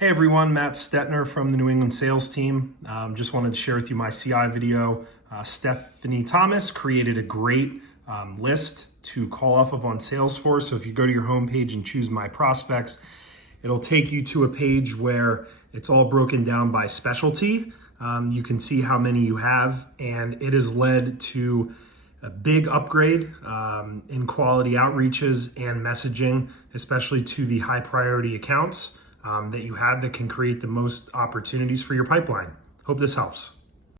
Hey everyone, Matt Stettner from the New England sales team. Just wanted to share with you my CI video. Stephanie Thomas created a great list to call off of on Salesforce. So if you go to your homepage and choose My Prospects, it'll take you to a page where it's all broken down by specialty. You can see how many you have, and it has led to a big upgrade in quality outreaches and messaging, especially to the high priority accounts that you have that can create the most opportunities for your pipeline. Hope this helps.